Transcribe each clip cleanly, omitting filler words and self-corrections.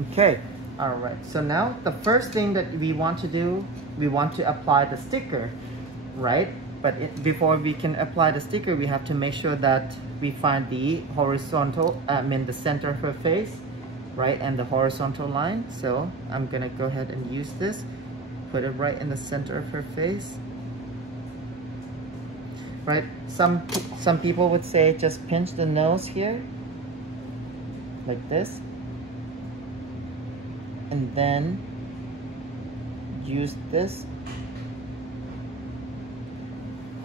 Okay, all right. So now the first thing that we want to do, we want to apply the sticker, right? But before we can apply the sticker, we have to make sure that we find the horizontal, the center of her face, right? And the horizontal line. So I'm gonna go ahead and use this, put it right in the center of her face. Right, some people would say just pinch the nose here, like this, and then use this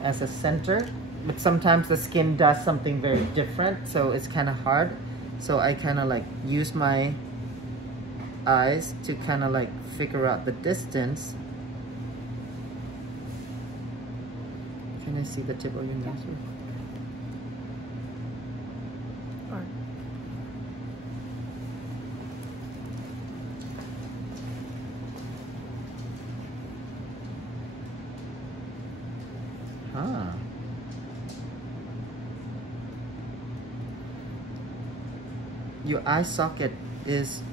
as a center. But sometimes the skin does something very different, so it's kind of hard. So I kind of like use my eyes to kind of like figure out the distance. Can I see the tip of your nose? Huh. Your eye socket is,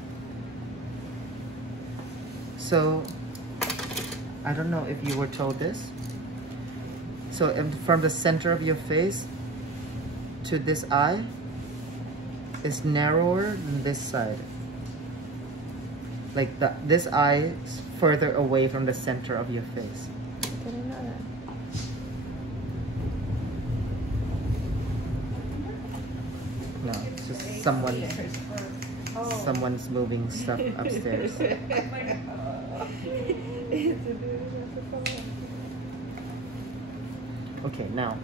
so I don't know if you were told this. So from the center of your face to this eye is narrower than this side. Like this eye is further away from the center of your face. I didn't know that. No, it's just someone's moving stuff upstairs. Okay, now,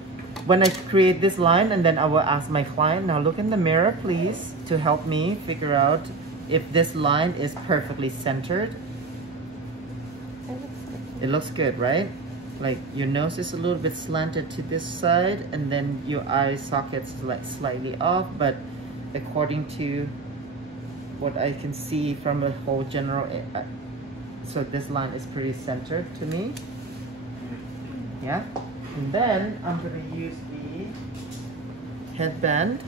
when I create this line, and then I will ask my client, now look in the mirror, please, to help me figure out if this line is perfectly centered. It looks good, right? Like your nose is a little bit slanted to this side, and then your eye socket's like slightly off, but according to what I can see from a whole general, so this line is pretty centered to me. Yeah? And then I'm going to use the headband,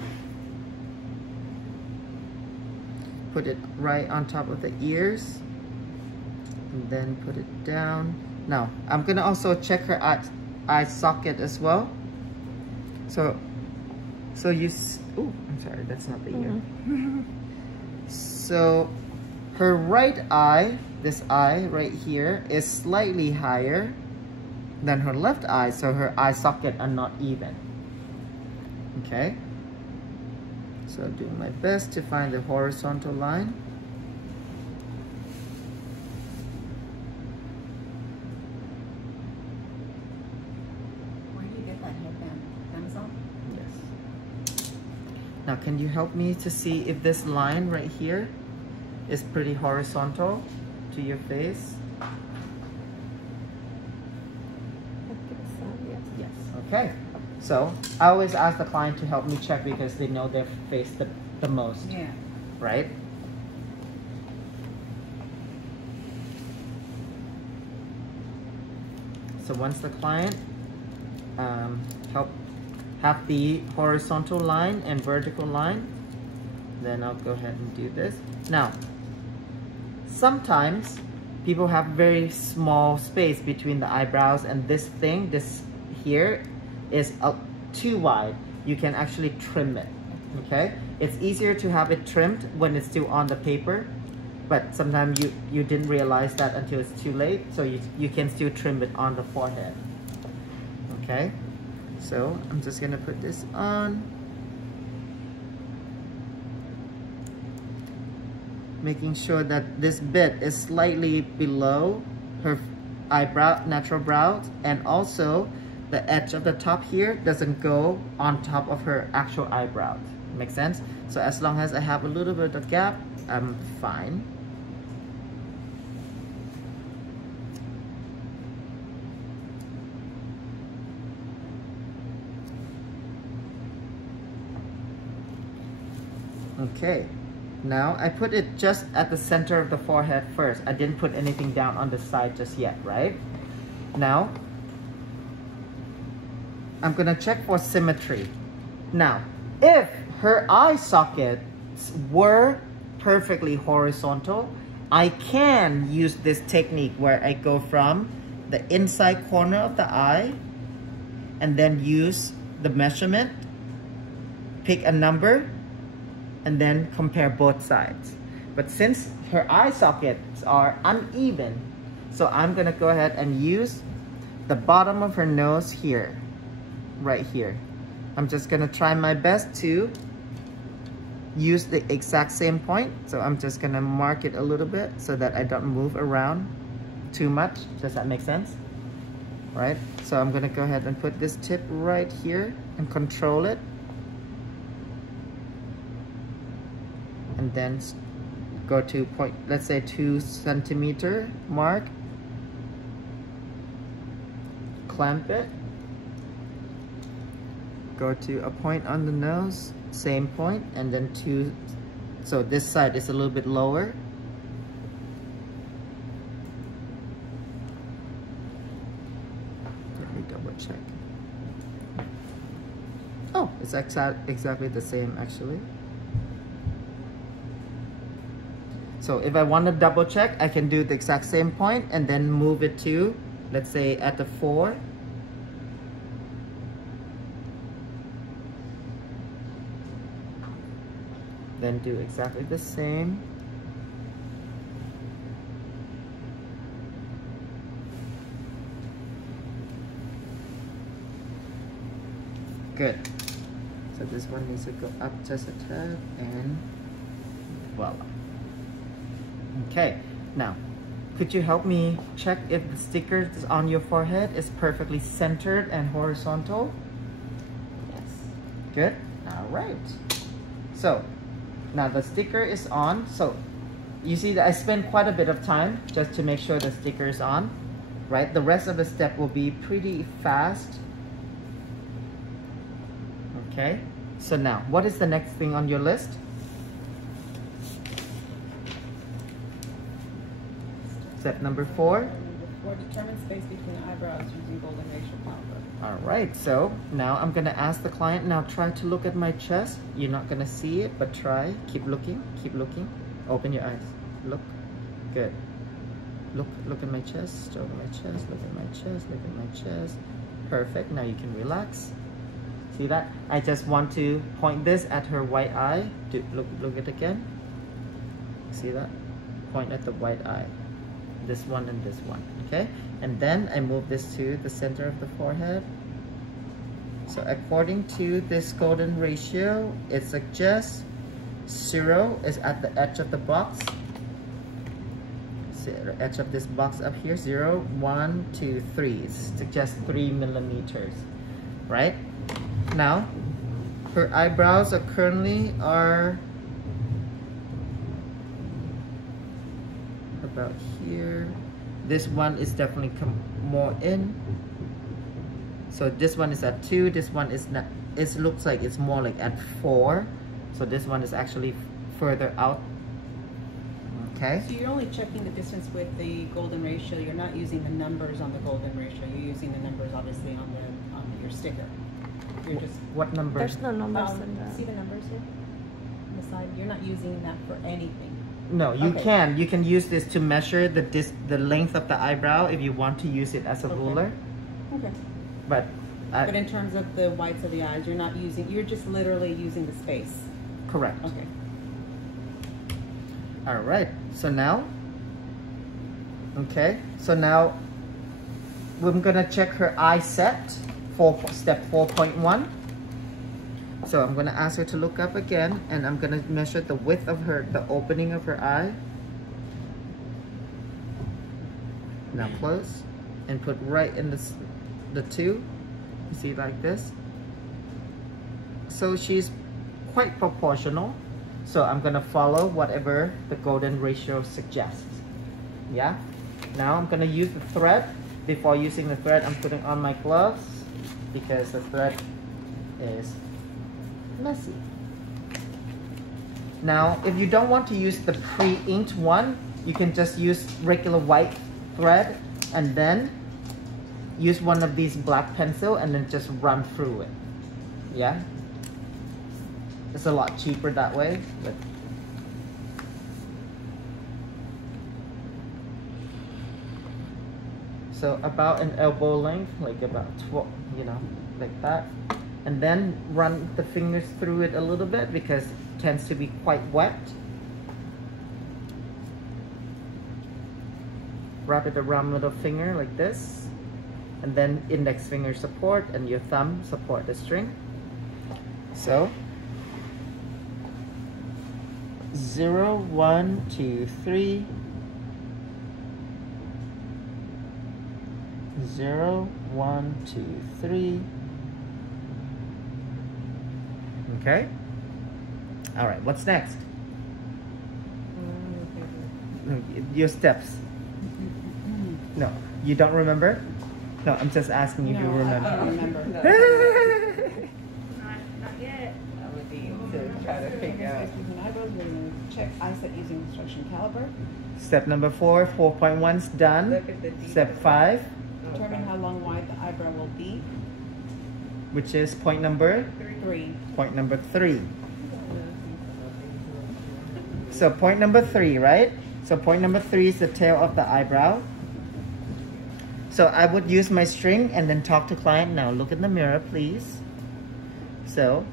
put it right on top of the ears, and then put it down. Now, I'm going to also check her eye socket as well. So you, oh, I'm sorry, that's not the ear. So her right eye, this eye right here, is slightly higher than her left eye, so her eye socket are not even. Okay, so doing my best to find the horizontal line. Where do you get that headband? Amazon? Yes. Now can you help me to see if this line right here is pretty horizontal to your face? Yes. Okay. So I always ask the client to help me check because they know their face the most. Yeah. Right? So once the client have the horizontal line and vertical line, then I'll go ahead and do this. Now, sometimes people have very small space between the eyebrows, and this thing, this here, is too wide. You can actually trim it, okay? It's easier to have it trimmed when it's still on the paper, but sometimes you didn't realize that until it's too late, so you can still trim it on the forehead, okay? So I'm just gonna put this on, making sure that this bit is slightly below her eyebrow, natural brows, and also the edge of the top here doesn't go on top of her actual eyebrows. Make sense? So as long as I have a little bit of gap, I'm fine. Okay, now I put it just at the center of the forehead first. I didn't put anything down on the side just yet, right? Now, I'm gonna check for symmetry. Now, if her eye sockets were perfectly horizontal, I can use this technique where I go from the inside corner of the eye and then use the measurement, pick a number, and then compare both sides. But since her eye sockets are uneven, so I'm gonna go ahead and use the bottom of her nose here, right here. I'm just gonna try my best to use the exact same point. So I'm just gonna mark it a little bit so that I don't move around too much. Does that make sense? Right? So I'm gonna go ahead and put this tip right here and control it. And then go to point, let's say 2 centimeter mark. Clamp it. Go to a point on the nose, same point, and then 2, so this side is a little bit lower. Let me double check. Oh, it's exactly the same actually. So if I want to double check, I can do the exact same point and then move it to, let's say at the 4. Then do exactly the same. Good. So this one needs to go up just a tad and voila. Okay, now could you help me check if the sticker that's on your forehead is perfectly centered and horizontal? Yes. Good. All right. So now the sticker is on. So you see that I spend quite a bit of time just to make sure the sticker is on, right? The rest of the step will be pretty fast. Okay. So now, what is the next thing on your list? Step number 4. Determine space between eyebrows using golden ratio powder. All right, so now I'm gonna ask the client, now try to look at my chest. You're not gonna see it, but try. Keep looking, keep looking. Open your eyes, look, good. Look at my chest, look at my chest, look at my chest, look at my chest. Perfect, now you can relax. See that? I just want to point this at her white eye. Look at it again. See that? Point at the white eye. This one and this one, okay? And then I move this to the center of the forehead. So according to this golden ratio, it suggests 0 is at the edge of the box. See the edge of this box up here, 0, 1, 2, 3. It suggests 3 millimeters, right? Now, her eyebrows are currently about here. This one is definitely more in. So this one is at 2. This one is not. It looks like it's more like at 4. So this one is actually further out. Okay. So you're only checking the distance with the golden ratio. You're not using the numbers on the golden ratio. You're using the numbers obviously on your sticker. You're just. What number? There's no numbers in the... See the numbers here on the side. You're not using that for anything. No, you Okay. can. You can use this to measure the length of the eyebrow if you want to use it as a ruler. Okay. But But in terms of the whites of the eyes, you're not using. You're just literally using the space. correct. Okay. All right. So now, okay. So now we're gonna check her eye set for step 4.1. So I'm gonna ask her to look up again, and I'm gonna measure the width of the opening of her eye. Now close, and put right in the 2. You see, like this. So she's quite proportional. So I'm gonna follow whatever the golden ratio suggests. Yeah. Now I'm gonna use the thread. Before using the thread, I'm putting on my gloves because the thread is messy. Now, if you don't want to use the pre-inked one, you can just use regular white thread and then use one of these black pencil and then just run through it. Yeah? It's a lot cheaper that way, but So about an elbow length, like about 12, you know, like that. And then run the fingers through it a little bit because it tends to be quite wet. Wrap it around middle finger like this. And then index finger support and your thumb support the string. So 0, 1, 2, 3. 0, 1, 2, 3. Okay. All right. What's next? Your steps. No, you don't remember? No, I'm just asking if you remember. I don't remember. Not yet. I would need to try to figure out. Eyebrows, we're going to check eyesight using instruction caliper. Step number 4, 4.1's done. Look at the detail. Step 5, Determine how long wide the eyebrow will be. which is point number 3. Point number 3. So point number 3, right? So point number 3 is the tail of the eyebrow. So I would use my string and then talk to client. Now look in the mirror, please. So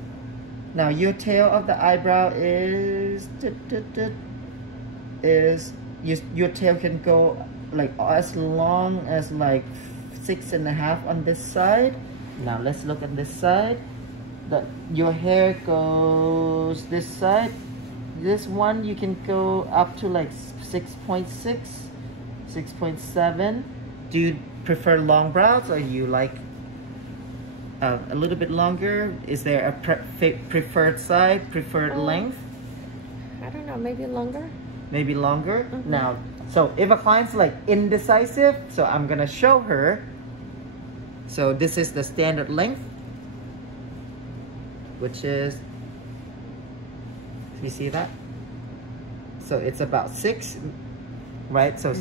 now your tail of the eyebrow is your tail can go like as long as like 6.5 on this side. Now let's look at this side. Your hair goes this side. This one you can go up to like 6.6, 6.7. Do you prefer long brows or you like a little bit longer? Is there a preferred side, preferred length? I don't know, maybe longer? Maybe longer? Now, so if a client's like indecisive, so I'm gonna show her. So this is the standard length, which is, you see that? So it's about 6, right? So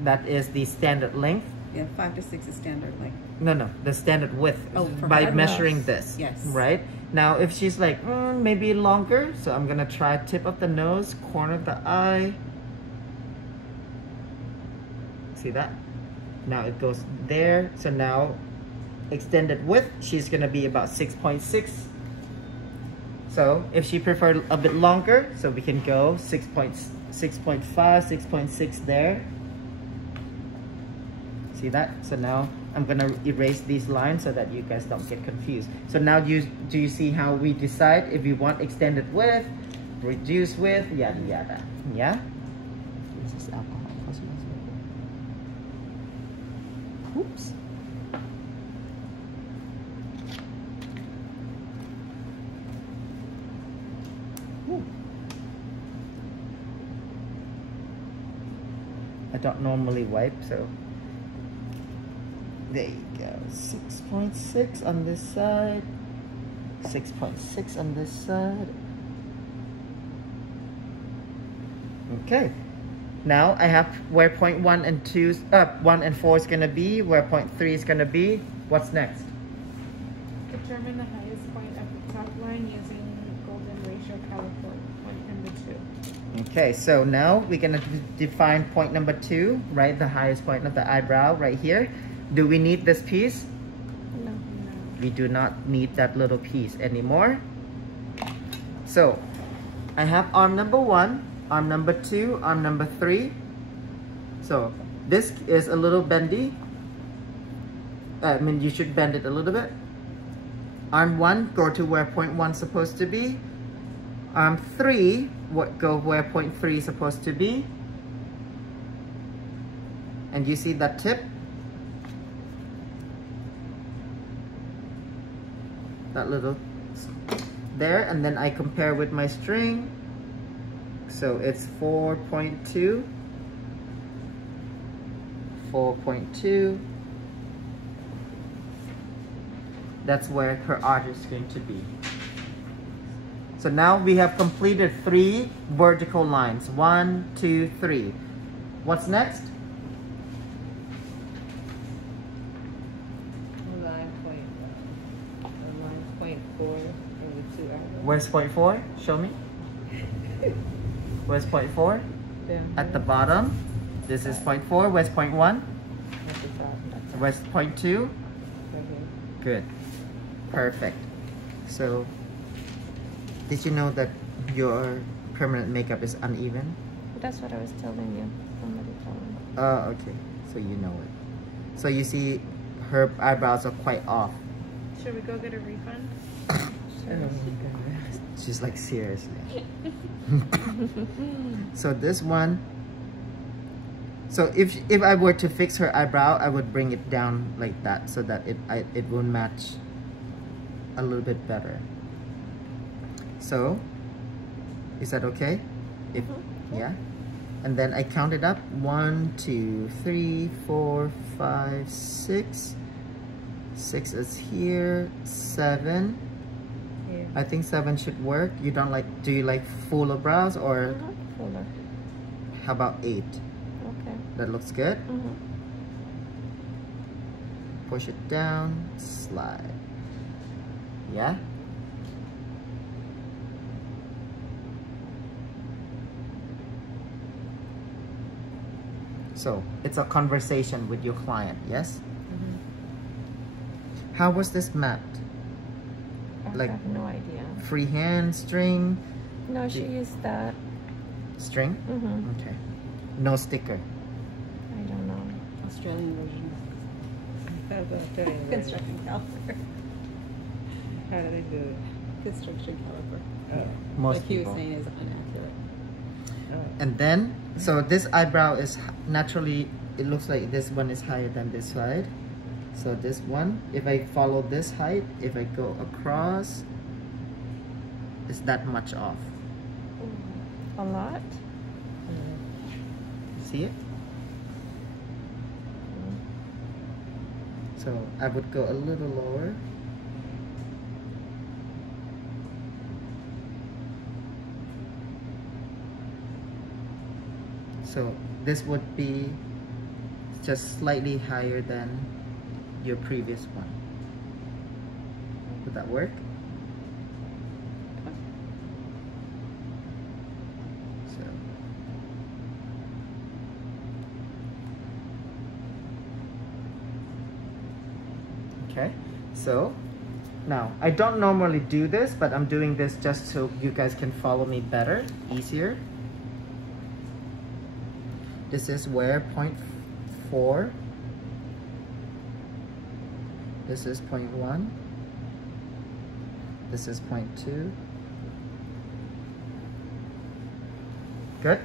that is the standard length. Yeah, 5 to 6 is standard length. No, the standard width for by eyebrows. measuring this. Yes. Right? Now, if she's like, maybe longer, so I'm gonna try tip of the nose, corner of the eye. See that? Now it goes there. So now, extended width, she's gonna be about 6.6. So if she preferred a bit longer, so we can go 6.5, 6.6 there. See that? So now I'm gonna erase these lines so that you guys don't get confused. So now do you see how we decide if you want extended width, reduced width, yada yada. Yeah? This is alcohol. Oops. Ooh. I don't normally wipe, so there you go. 6.6 on this side, 6.6 on this side. Okay. Now I have where point 1 and 2, 1 and 4 is gonna be, where point 3 is gonna be. What's next? Determine the highest point of the top line using golden ratio caliper, point number 2. Okay, so now we're gonna define point number 2, right? The highest point of the eyebrow right here. Do we need this piece? No. We do not need that little piece anymore. So I have arm number 1, arm number 2, arm number 3. So this is a little bendy. I mean, you should bend it a little bit. Arm 1, go to where point 1 is supposed to be. Arm 3, go where point 3 is supposed to be. And you see that tip? That little there, and then I compare with my string. So it's 4.2, 4.2. That's where her arch is going to be. So now we have completed 3 vertical lines. 1, 2, 3. What's next? Line point 4 from the 2 eyebrows. Where's point 4? Show me. Where's point 4? Down At the here. bottom. This is point 4. Where's point 1? At the top. Was 0.2? Right here. Good. Perfect. So, did you know that your permanent makeup is uneven? That's what I was telling you. Somebody told me. Oh, okay. So you know it. So you see, her eyebrows are quite off. Should we go get a refund? Oh my god. She's like, seriously. So this one. So if I were to fix her eyebrow, I would bring it down like that so that it will match a little bit better. So, is that okay? If yeah. And then I counted up 1, 2, 3, 4, 5, 6. 6 is here. 7. Yeah. I think 7 should work. You don't like? Do you like fuller brows or Fuller. how about 8? Okay. That looks good. Mm-hmm. Push it down. Slide. Yeah. So it's a conversation with your client, yes? How was this mat? I Like- have no idea. Freehand, string, No, she used that. string? Mm-hmm. Okay. No sticker. I don't know. Australian version. How about Australian version? Construction caliper. How do they do it? Construction caliper. Oh. Most Like he was people. saying is inaccurate. Oh. And then, so this eyebrow is naturally, it looks like this one is higher than this side. So this one, if I follow this height, if I go across, it's that much off. A lot? See it? So I would go a little lower. So this would be just slightly higher than your previous one. Would that work? So okay, so now I don't normally do this, but I'm doing this just so you guys can follow me better, easier. This is where 0.4. This is 0.1. This is 0.2. Good.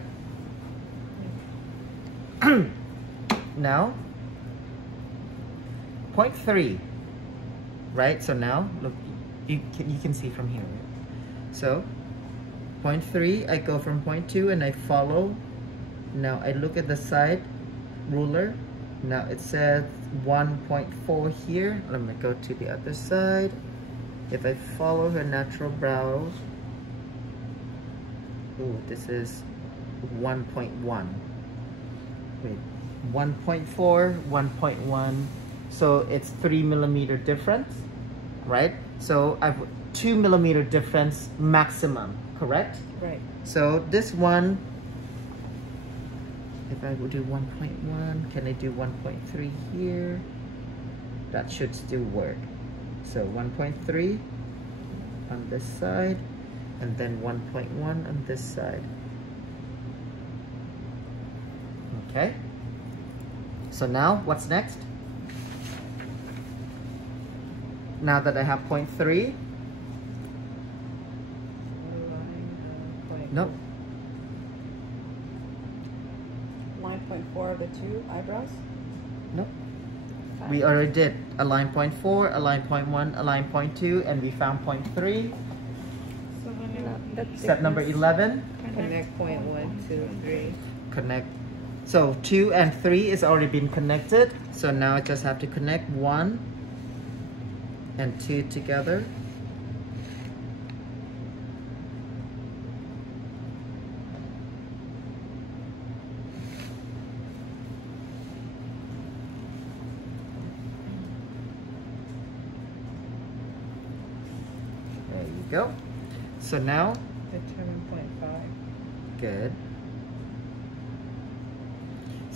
Now 0.3. Right? So now look, you can see from here. So 0.3, I go from 0.2 and I follow. Now I look at the side ruler. Now it says 1.4 here. Let me go to the other side. If I follow her natural brows, ooh, this is 1.1. Wait, 1.4, 1.1. So it's 3 millimeter difference, right? So I've 2 millimeter difference maximum, correct? Right. So this one, if I would do 1.1, can I do 1.3 here? That should still work. So 1.3 on this side, and then 1.1 on this side. Okay. So now, what's next? Now that I have 0.3, nope. Line 0.4 of the 2 eyebrows. Nope. We already did a line 0.4, a line 0.1, a line 0.2, and we found 0.3. So then it would be That's Step number 11, Connect point 1, 2, 3. connect. So 2 and 3 is already been connected. So now I just have to connect 1 and 2 together. There you go. So now, Determine 0.5. good.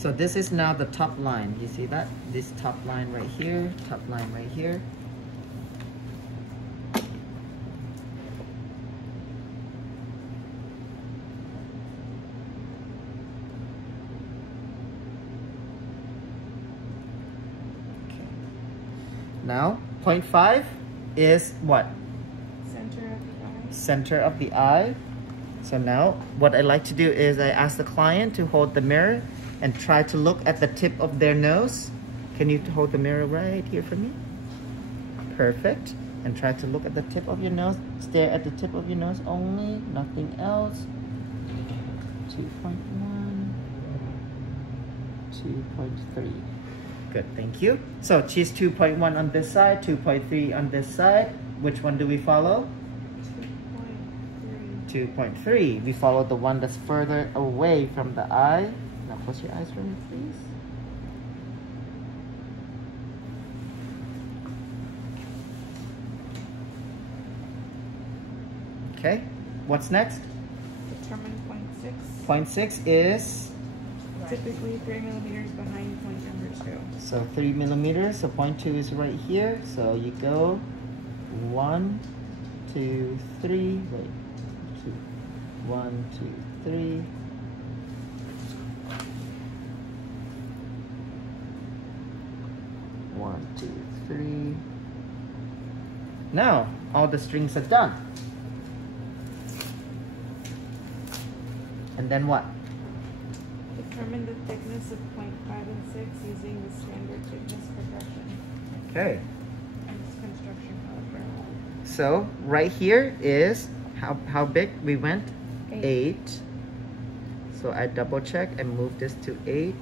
So this is now the top line. You see that? This top line right here, top line right here. Okay. Now, 0.5 is what? Center of the eye. Center of the eye. So now what I like to do is I ask the client to hold the mirror and try to look at the tip of their nose. Can you hold the mirror right here for me? Perfect. And try to look at the tip of your nose. Stare at the tip of your nose only, nothing else. 2.1, 2.3. Good, thank you. So she's 2.1 on this side, 2.3 on this side. Which one do we follow? 2.3. We follow the one that's further away from the eye. Now close your eyes for me, please. Okay, what's next? Determine 0.6. 0.6 is, Typically 3 millimeters behind point number 2. so 3 millimeters, so 0.2 is right here. So you go 1, 2, 3, wait, 2, 1, 2, 3. One, two, three. Now, all the strings are done. And then what? Determine the thickness of 0.5 and 6 using the standard thickness progression. Okay. And this construction caliper. So, right here is how big we went? 8. So I double check and move this to 8.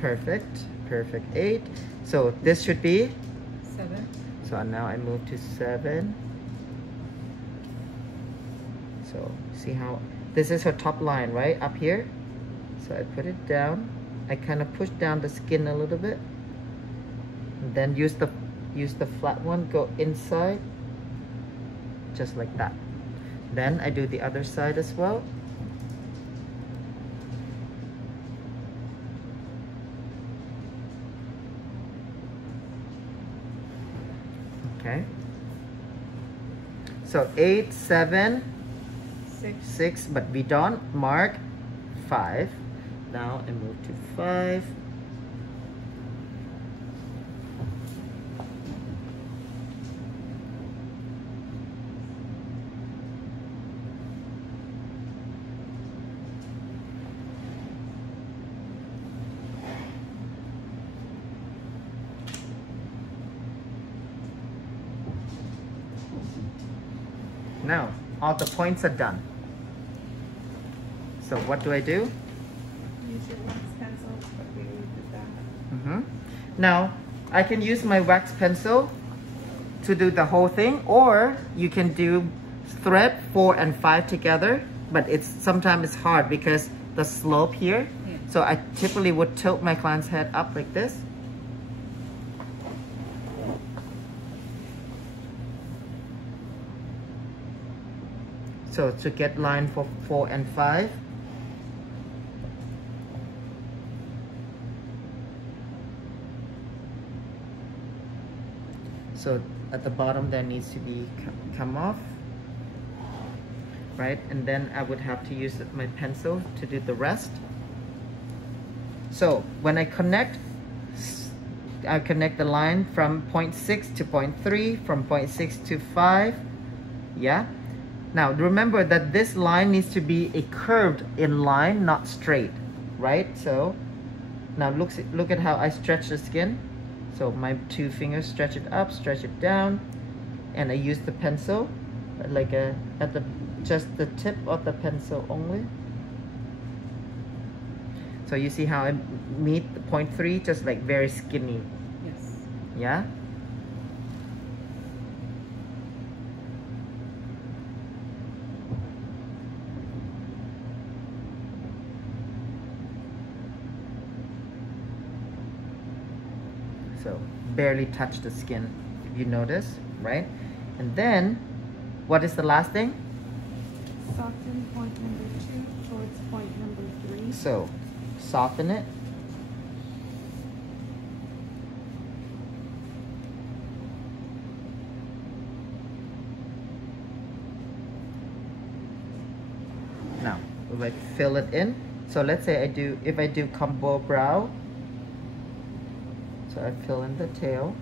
Perfect, perfect. 8. So this should be 7. So now I move to 7. So see how this is her top line, right? Up here. So I put it down. I kind of push down the skin a little bit. And then use the flat one, go inside. Just like that. Then I do the other side as well. Okay. So 8, 7, 6, but we don't mark 5. Now I move to 5. Now, all the points are done. So what do I do? Use your wax pencil, but we did that. Now, I can use my wax pencil to do the whole thing, or you can do thread 4 and 5 together, but sometimes it's hard because the slope here. Yeah. So I typically would tilt my client's head up like this. So to get line for 4 and 5. So at the bottom there needs to be come off, right? And then I would have to use my pencil to do the rest. So when I connect the line from 0.6 to 0.3, from 0.6 to 5, yeah? Now remember that this line needs to be a curved in line, not straight, right? So now look at how I stretch the skin. So my 2 fingers stretch it up, stretch it down, and I use the pencil like just the tip of the pencil only. So you see how I meet the 0.3 just like very skinny. Yes. Yeah? So barely touch the skin. you notice, right? And then, what is the last thing? Soften point number 2 towards point number 3. So, soften it. Now, if I fill it in, so let's say if I do combo brow, so I fill in the tail.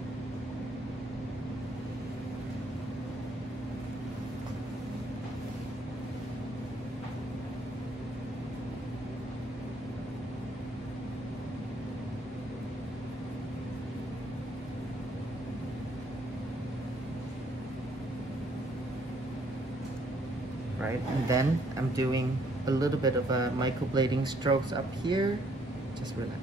Right, and then I'm doing a little bit of a microblading strokes up here. Just relax.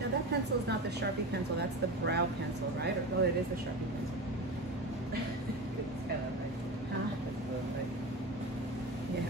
Now that pencil is not the Sharpie pencil, that's the brow pencil, right? Or, oh, it is the Sharpie pencil. It's kind of like, Huh? it's a little like, Yeah.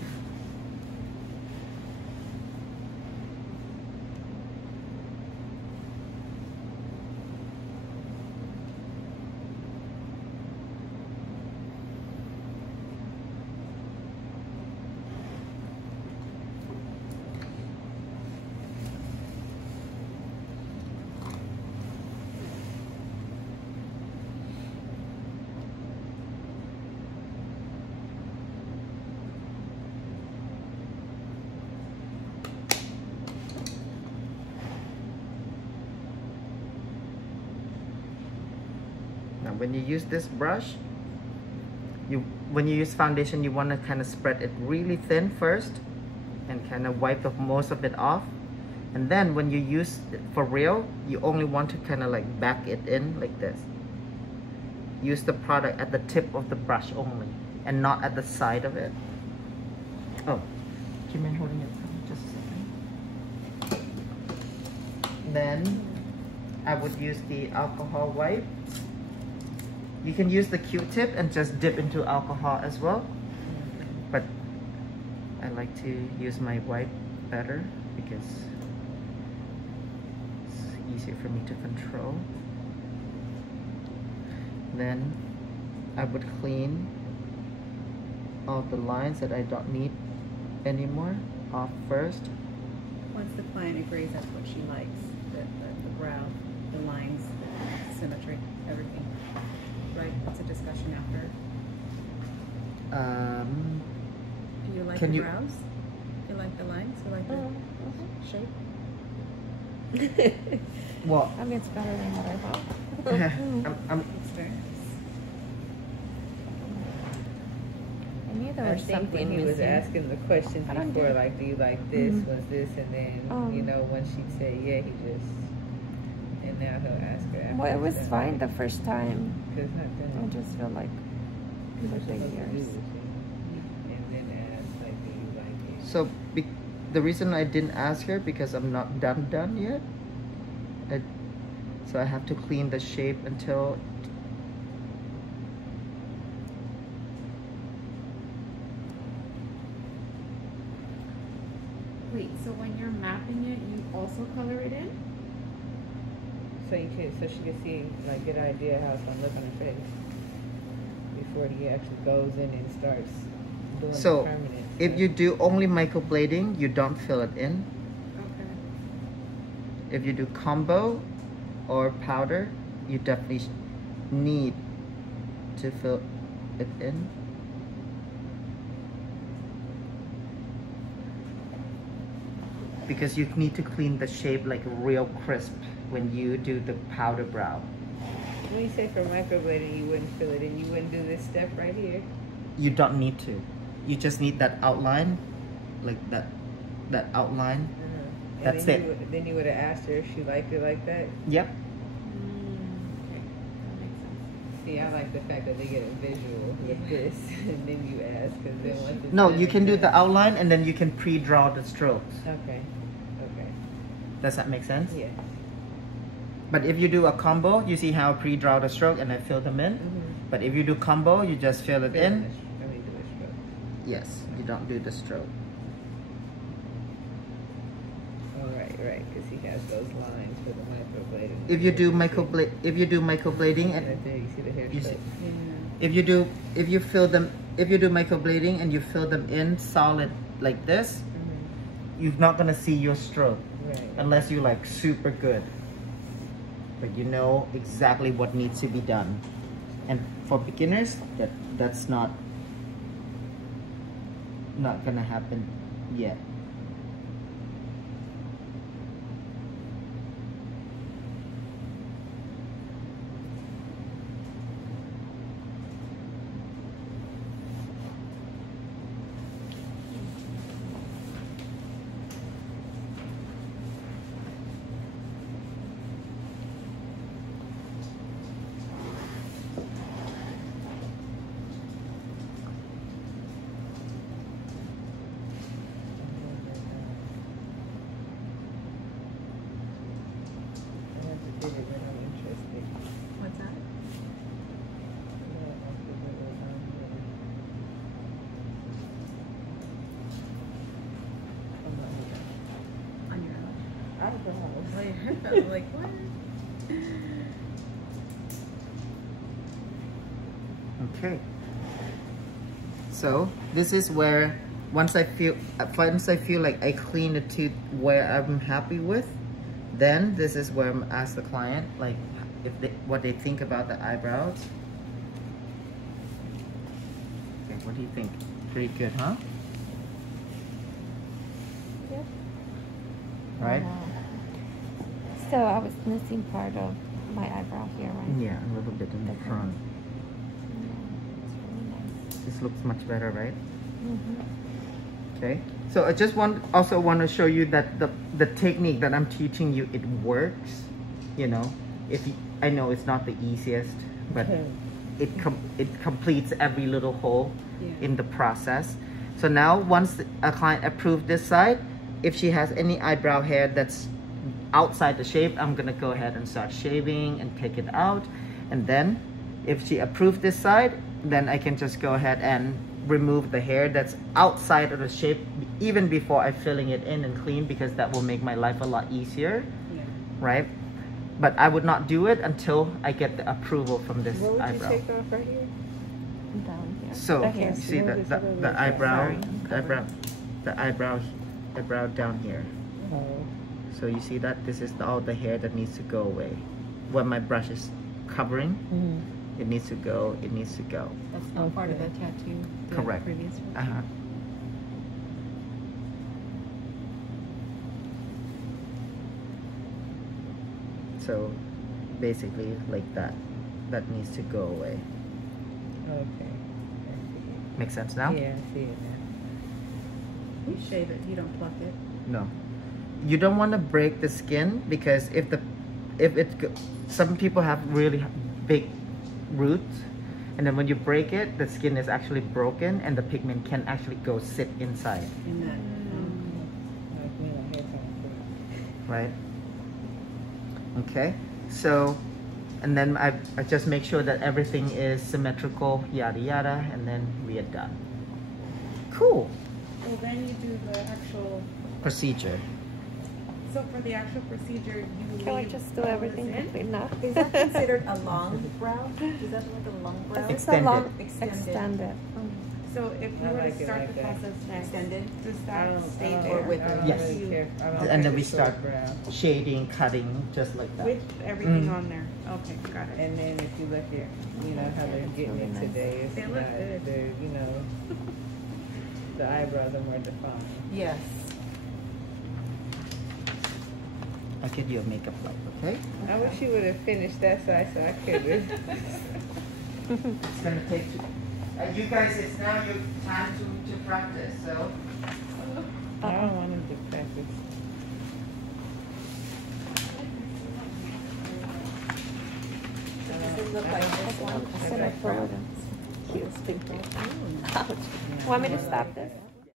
Now, when you use this brush, when you use foundation, you want to kind of spread it really thin first and kind of wipe most of it off. And then when you use it for real, you only want to kind of like back it in like this. Use the product at the tip of the brush only and not at the side of it. Oh, do you mind holding it for just a second? Then I would use the alcohol wipe. You can use the Q-tip and just dip into alcohol as well. But I like to use my wipe better because it's easier for me to control. Then I would clean all the lines that I don't need anymore off first. Once the client agrees that's what she likes, the brow, the lines, the symmetry, everything. Right? It's a discussion after. Do you like Can the you- brows? You like the lines? You like the shape? Well, I mean, it's better than what I thought. It's very nice. I knew there I was think something when he was missing. asking the questions I don't before, do- like, do you like this, Mhm. was this, and then, you know, when she'd say yeah, he just, and now he'll ask her after. Well, it was that. fine the first time. Cause not I done. just feel like What with the you supposed to do years. with it? And then ask, like, do you like it? so the reason I didn't ask her because I'm not done yet. So I have to clean the shape until Wait, so when you're mapping it, you also color it in? So you could, so she could see, like, get an idea how it's gonna look on her face before he actually goes in and starts doing the So, permanent if stuff. you do only microblading, you don't fill it in. Okay. If you do combo or powder, you definitely need to fill it in. Because you need to clean the shape like real crisp when you do the powder brow. When you say for microblading, you wouldn't fill it in, you wouldn't do this step right here. You don't need to. You just need that outline, like that outline. And That's then it. Then you would have asked her if she liked it like that. Yep. Okay, that makes sense. See, I like the fact that they get a visual with this, and then you ask, because then once it's No, done, you can do it's the done. outline and then you can pre-draw the strokes. Okay. Okay. Does that make sense? Yeah. But if you do a combo, you see how I pre-draw the stroke and I fill them in. But if you do combo, you just fill it in. Let me do a stroke. Yes, you don't do the stroke. Oh, right, because he has those lines for the microblading. If you do microblading and Right there, you see the hair you see, stroke. if you do microblading and you fill them in solid like this, you're not gonna see your stroke Right. unless you're like super good. But you know exactly what needs to be done. And for beginners, that's not gonna happen yet. I have to dig it when I'm interested. What's that? Yeah, I'll dig it when I'm ready. Come on here. On your own? Eyebrows. I'm like, what? Okay. So this is where once I feel like I clean the tooth where I'm happy with, then this is where I'm ask the client like what they think about the eyebrows. Okay, what do you think? Pretty good, huh? Yep. Right? Still, I was missing part of my eyebrow here, right? Yeah, a little bit in the front. It's really nice. This looks much better, right? Mm-hmm. Okay, so I just also want to show you that the technique that I'm teaching you, it works. You know, I know it's not the easiest, but it completes every little hole in the process. So now once a client approves this side, if she has any eyebrow hair that's outside the shape, I'm gonna go ahead and start shaving and take it out. And then if she approves this side, then I can just go ahead and remove the hair that's outside of the shape even before I filling it in and clean, because that will make my life a lot easier, right? But I would not do it until I get the approval from this What would eyebrow. you take off right here? Down here. So Right here. you see the eyebrow down here. Oh. So you see that this is all the hair that needs to go away. When my brush is covering, it needs to go. It needs to go. That's not part of the tattoo. The Correct. Previous one. Uh-huh. So basically like that. That needs to go away. Okay. I see Make sense it. now? Yeah, I see it now. You shave it. You don't pluck it. No. You don't want to break the skin, because some people have really big roots, and then when you break it, the skin is actually broken and the pigment can actually go sit inside, In that. Like me, my hair kind right? Okay, so, and then I just make sure that everything is symmetrical, yada yada, and then we are done. Cool. So then you do the actual. Procedure. So for the actual procedure, you Can I leave just do all everything this in? complete now? Is that considered a long brow? Is that like a long brow? It's a Extended. long Extended. extended. So if you I were like to it start like the that. process next, Extended? does of. that stay I there? Or with don't Yes. really care. I don't And like then the we short start brow. shading, cutting, just like that. With everything Mm. on there. Okay, got it. And then if you look at, you know, how they're getting it today, it's They not, look good. they're, you know, the eyebrows are more defined. Yes. I'll get you a makeup wipe, okay? I wish you would have finished that side so I could have. It's gonna take you guys, it's now your time to practice, so. I don't want him to practice. I don't It looked like this one. I said I throw it in. Cute. Thank you. Ouch. Want me to stop this?